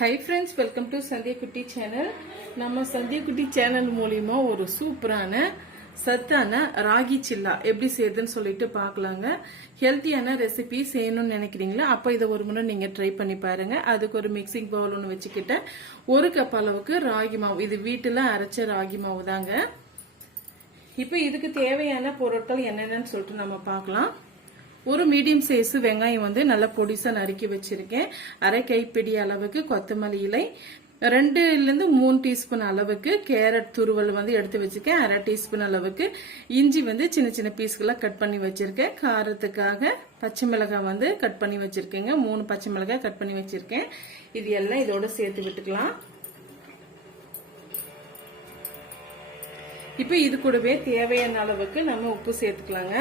Hi friends, welcome to Sandhya Kutti channel. நம்ம சந்தியா குட்டி channel மூலியமா ஒரு சூப்பரான சத்தான ராகி சில்லா எப்படி செய்யுதுன்னு சொல்லிட்டு பார்க்கலாங்க. ஹெல்த்தியான ரெசிபி செய்யணும்னு நினைக்கிறீங்களா? அப்ப இதை ஒரு முறை நீங்க ட்ரை பண்ணி பாருங்க. அதுக்கு ஒரு மிக்சிங் பவுல் ஒன்று வச்சுக்கிட்டேன். 1 கப் அளவுக்கு ராகி மாவு, இது வீட்டுல அரைச்ச ராகி மாவு தாங்க. இப்ப இதுக்கு தேவையான பொருட்கள் என்னென்னு சொல்லிட்டு நம்ம பார்க்கலாம். ஒரு மீடியம் சைஸ் வெங்காயம் வந்து நல்லா பொடிசா நறுக்கி வச்சிருக்கேன். 1/2 கைப்பிடி அளவுக்கு கொத்தமல்லி இலை, 2 ல இருந்து 3 டீஸ்பூன் அளவுக்கு கேரட் துருவல் வந்து எடுத்து வச்சிருக்கேன். 1/2 டீஸ்பூன் அளவுக்கு இஞ்சி வந்து சின்ன சின்ன பீஸ்களா கட் பண்ணி வச்சிருக்கேன். காரத்துக்காக பச்சை மிளகாய் வந்து கட் பண்ணி வச்சிருக்கேங்க. 3 பச்சை மிளகாய் கட் பண்ணி வச்சிருக்கேன். இது எல்லாம் இதோட சேர்த்து விட்டுக்கலாம். இப்ப இது கூடவே தேவையான அளவுக்கு நம்ம உப்பு சேர்த்துக்கலாங்க.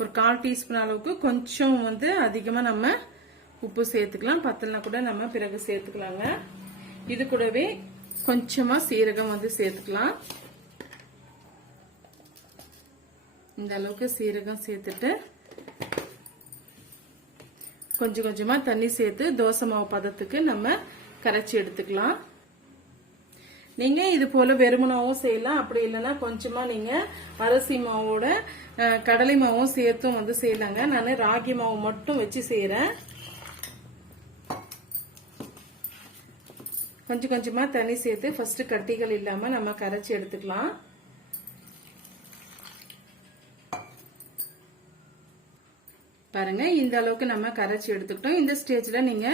ஒரு 1/4 டீஸ்பூன் அளவுக்கு கொஞ்சம் வந்து அதிகமா நம்ம உப்பு சேர்த்துக்கலாம். பத்தலனா கூட நம்ம பிறகு சேர்த்துக்கலாங்க. இது கூடவே கொஞ்சமா சீரகம் வந்து சேர்த்துக்கலாம். இந்த அளவுக்கு சீரகம் சேர்த்துட்டு கொஞ்சம் கொஞ்சமா தண்ணி சேர்த்து தோசை மாவு பதத்துக்கு நம்ம கரைச்சி எடுத்துக்கலாம். நீங்க இது போல வெறுமனாவும் செய்யலாம். அப்படி இல்லைன்னா கொஞ்சமா நீங்க அரிசி மாவோட கடலை மாவும் சேர்த்தும் வந்து செய்யலாங்க. நான் ராகி மாவு மட்டும் வச்சு செய்யறேன். கொஞ்சம் கொஞ்சமா தண்ணி சேர்த்து ஃபர்ஸ்ட் கட்டிகள் இல்லாம நம்ம கரைச்சி எடுத்துக்கலாம். பாருங்க, இந்த அளவுக்கு நம்ம கரைச்சி எடுத்துக்கிட்டோம். இந்த ஸ்டேஜ்ல நீங்க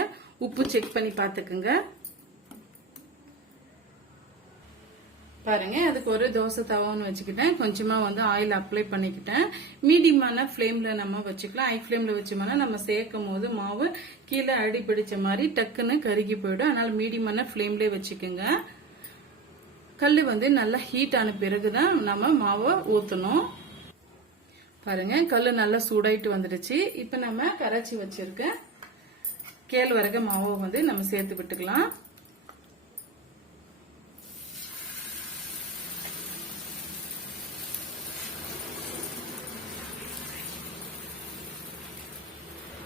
உப்பு செக் பண்ணி பாத்துக்குங்க. பாருங்க, அதுக்கு ஒரு தோசை தவான்னு வச்சுக்கிட்டேன். கொஞ்சமா வந்து ஆயில் அப்ளை பண்ணிக்கிட்டேன். மீடியமான ஃபிளேம்ல நம்ம வச்சுக்கலாம். ஹை ஃபிளேம்ல வச்சோம்னா நம்ம சேர்க்கும் போது மாவு கீழே அடி பிடிச்ச மாதிரி டக்குன்னு கருகி போயிடும். அதனால மீடியமான ஃபிளேம்ல வச்சுக்கோங்க. கல்லு வந்து நல்லா ஹீட் ஆன பிறகுதான் நம்ம மாவை ஊத்தணும். பாருங்க, கல்லு நல்லா சூடாயிட்டு வந்துடுச்சு. இப்ப நம்ம கரைச்சி வச்சிருக்க கேழ்வரகு மாவை வந்து நம்ம சேர்த்து விட்டுக்கலாம்.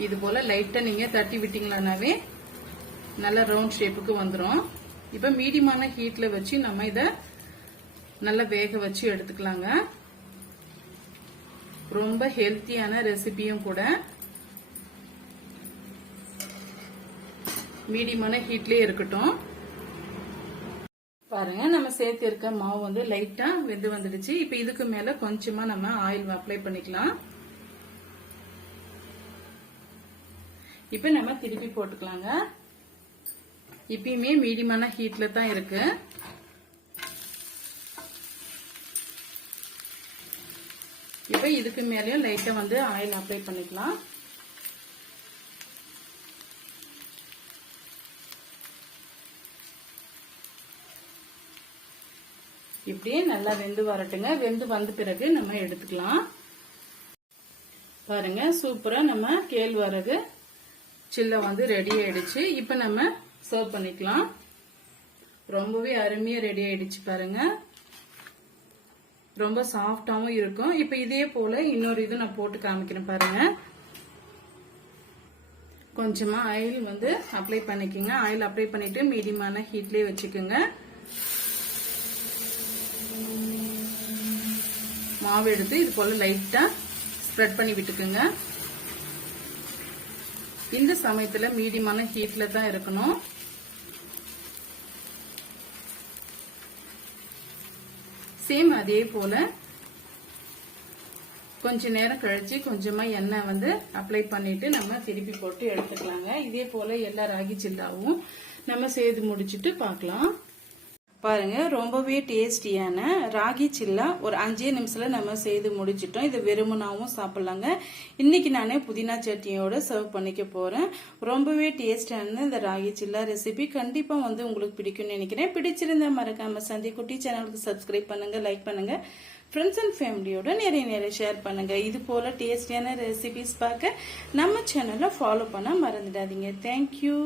இது போல லைட்டா நீங்க தட்டி விட்டீங்களானாவே நல்ல ரவுண்ட் ஷேப்புக்கு வந்துடும். இப்ப மீடியமான ஹீட்ல வச்சு நம்ம இத நல்லா வேக வச்சு எடுத்துக்கலாங்க. ரொம்ப ஹெல்த்தியான ரெசிபியும் கூட. மீடியமான ஹீட்லயே இருக்கட்டும். பாருங்க, நம்ம சேர்த்து இருக்க மாவு வந்து லைட்டா வெந்து வந்துடுச்சு. இப்ப இதுக்கு மேல கொஞ்சமா நம்ம ஆயில் அப்ளை பண்ணிக்கலாம். இப்ப நம்ம திருப்பி போட்டுக்கலாங்க. இப்பயுமே மீடியமான ஹீட்ல தான் இருக்கு. இப்ப இதுக்கு மேலயும் லைட்டா வந்து ஆயில் அப்ளை பண்ணிக்கலாம். இப்படியே நல்லா வெந்து வரட்டுங்க. வெந்து வந்த பிறகு நம்ம எடுத்துக்கலாம். பாருங்க, சூப்பரா நம்ம கேழ்வரகு சில்லா வந்து ரெடி ஆயிடுச்சு. இப்ப நம்ம சர்வ் பண்ணிக்கலாம். ரொம்பவே அருமையா ரெடி ஆயிடுச்சு. பாருங்க, ரொம்ப சாஃப்டாவும் இருக்கும். இப்ப இதே போல இன்னொரு இது நான் போட்டு காமிக்கிறேன். பாருங்க, கொஞ்சமா ஆயில் வந்து அப்ளை பண்ணிக்கோங்க. ஆயில் அப்ளை பண்ணிட்டு மீடியமான ஹீட்லயே வச்சுக்கோங்க. மாவு எடுத்து இது போல லைட்டா ஸ்ப்ரெட் பண்ணி விட்டுக்குங்க. இந்த சமயத்துல மீடியமான ஹீட்ல தான் இருக்கணும். சேம் அதே போல கொஞ்ச நேரம் கழிச்சு கொஞ்சமா எண்ணெய் வந்து அப்ளை பண்ணிட்டு நம்ம திருப்பி போட்டு எடுத்துக்கலாங்க. இதே போல எல்லா ராகி சில்லாவும் நம்ம செய்து முடிச்சுட்டு பார்க்கலாம். பாருங்க, ரொம்பவே டேஸ்டியான ராகி சில்லா ஒரு 5 நிமிஷத்துல நம்ம செய்து முடிச்சிட்டோம். இது வெறுமனாவும் சாப்பிடலாங்க. இன்னைக்கு நானே புதினா சட்னியோட சர்வ் பண்ணிக்க போறேன். ரொம்பவே டேஸ்டான இந்த ராகி சில்லா ரெசிபி கண்டிப்பா வந்து உங்களுக்கு பிடிக்கும்னு நினைக்கிறேன். பிடிச்சிருந்தா மறக்காம சந்தியா குட்டி சேனலுக்கு சப்ஸ்கிரைப் பண்ணுங்க, லைக் பண்ணுங்க, ஃப்ரெண்ட்ஸ் அண்ட் ஃபேமிலியோட நிறைய ஷேர் பண்ணுங்க. இது போல டேஸ்டியான ரெசிபிஸ் பார்க்க நம்ம சேனலை ஃபாலோ பண்ண மறந்துடாதீங்க. தேங்க்யூ.